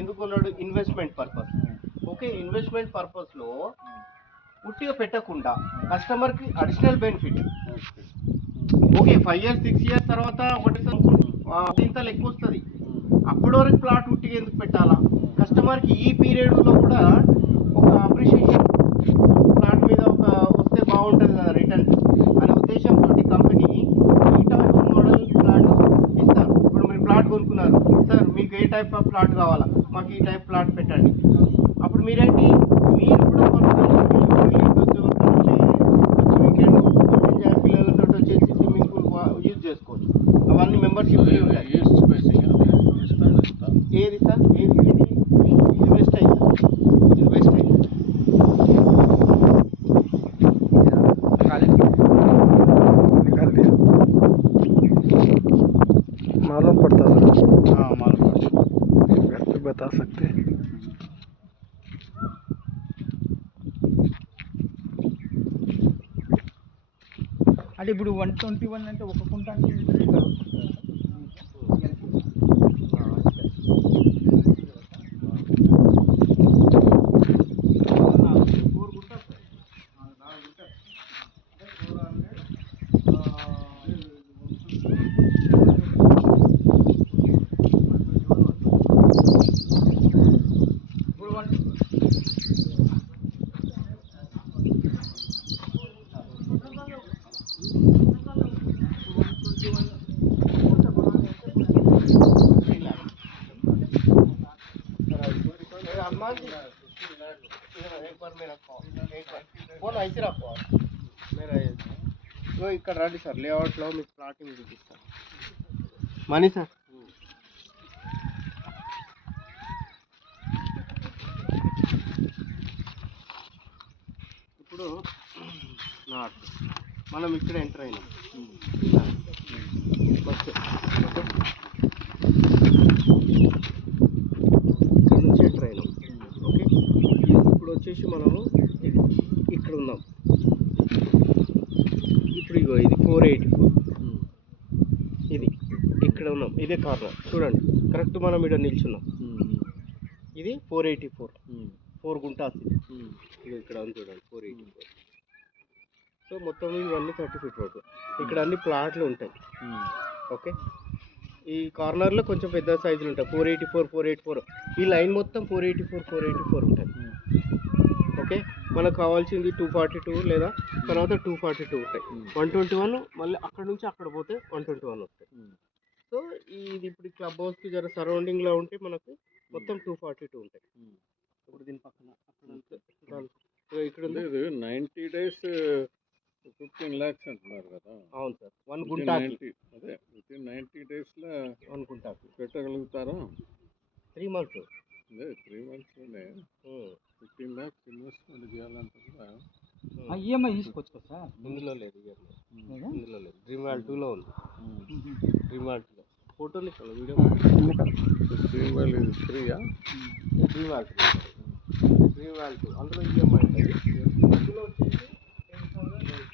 ఎందుకు కొన్నాడు? Investment purpose. Okay, investment పర్పస్లో ఉట్టిగా పెట్టకుండా కస్టమర్కి additional benefit. Okay, 5 years 6 years తర్వాత ఒకటి ఇంత లెక్క వస్తుంది. అప్పటి వరకు ప్లాట్ ఉట్టిగా ఎందుకు పెట్టాలా? కస్టమర్కి ఈ పీరియడ్లో కూడా ఒక అప్రిషియేషన్ ప్లాట్ మీద ఒక వస్తే బాగుంటుంది కదా రిటర్న్ అనే ఉద్దేశంతో కంపెనీ ఈ టైప్ ఆఫ్ మోడల్ ప్లాట్ ఇస్తారు. ఇప్పుడు మీరు ప్లాట్ కొనుక్కున్నారు సార్, మీకు ఏ టైప్ ఆఫ్ ప్లాట్ కావాలా, మాకు ఈ టైప్ ప్లాట్ పెట్టండి. అప్పుడు మీరేంటి, మీరు కూడా పిల్లలతో వచ్చేసి స్విమ్మింగ్ పూల్ యూజ్ చేసుకోవచ్చు. అవన్నీ మెంబర్షిప్ ఏది సార్, ఏది ఇది వేస్ట్ అయింది, ఇది వేస్ట్ అయింది. मालूम पड़ता सर? हाँ मालूम पड़ता, घर पे बता सकते हैं? అంటే ఇప్పుడు 121 అంటే ఒక కుంటానికి ఇక్కడ రండి సార్, లేఅవుట్లో మీకు ప్లాటింగ్ చూపిస్తాను. మనీ సార్, ఇప్పుడు నాట్ మనం ఇక్కడ ఎంటర్ అయినాం ఫస్ట్. ఓకే, ఇక్కడ నుంచి ఎంటర్ అయినాం. ఓకే, ఇప్పుడు వచ్చేసి మనము ఇక్కడ ఉన్నాం. ఇప్పుడు ఇగో ఇది 484, ఇది ఇక్కడ ఉన్నాం, ఇదే కార్నర్ చూడండి. కరెక్ట్ మనం ఇక్కడ నిల్చున్నాం. ఇది 484, 4 గుంటాస్. ఇది ఇక్కడ ఉంది చూడండి 484. సో మొత్తం ఇవన్నీ 30 feet రోడ్లు. ఇక్కడ అన్ని ప్లాట్లు ఉంటాయి. ఓకే, ఈ కార్నర్లో కొంచెం పెద్ద సైజులు ఉంటాయి, 484, 484. ఈ లైన్ మొత్తం 484 ఉంటుంది. ఓకే, మనకు కావాల్సింది 242 లేదా తర్వాత 242 ఉంటాయి. 121 మళ్ళీ అక్కడ నుంచి అక్కడ పోతే 121 వస్తాయి. సో ఇది ఇప్పుడు క్లబ్ హౌస్కి జర సరౌండింగ్లో ఉంటే మనకు మొత్తం 242 ఉంటాయి. ఇప్పుడు దీని పక్కన అక్కడ ఇక్కడ ఉంది 90 days 15 lakhs అంటున్నారు కదా? అవును సార్, 1 గుంటాకి. అదే వితిన్ 90 daysలో 1 గుంటాకి పెట్టగలుగుతారా? 3 months. అదే 3 monthsలోనే 15 lakhs ఇన్వెస్ట్మెంట్ చేయాలంటే కూడా ఈఎంఐ తీసుకోవచ్చు సార్? ఇందులో లేదు, ఇందులో లేదు. డ్రీమ్ వాల్ 2లో ఉంది. డ్రీమ్ వాల్ 2లో ఫోటోలు ఇక్కడ వీడియో. డ్రీమ్ వాల్ ఇది ఫ్రీయా? డ్రీమ్ వాల్ 3, డ్రీమ్ వాల్ 2 అందులో ఈఎంఐ ఉంటుంది. అందులో వచ్చేసి 10,000.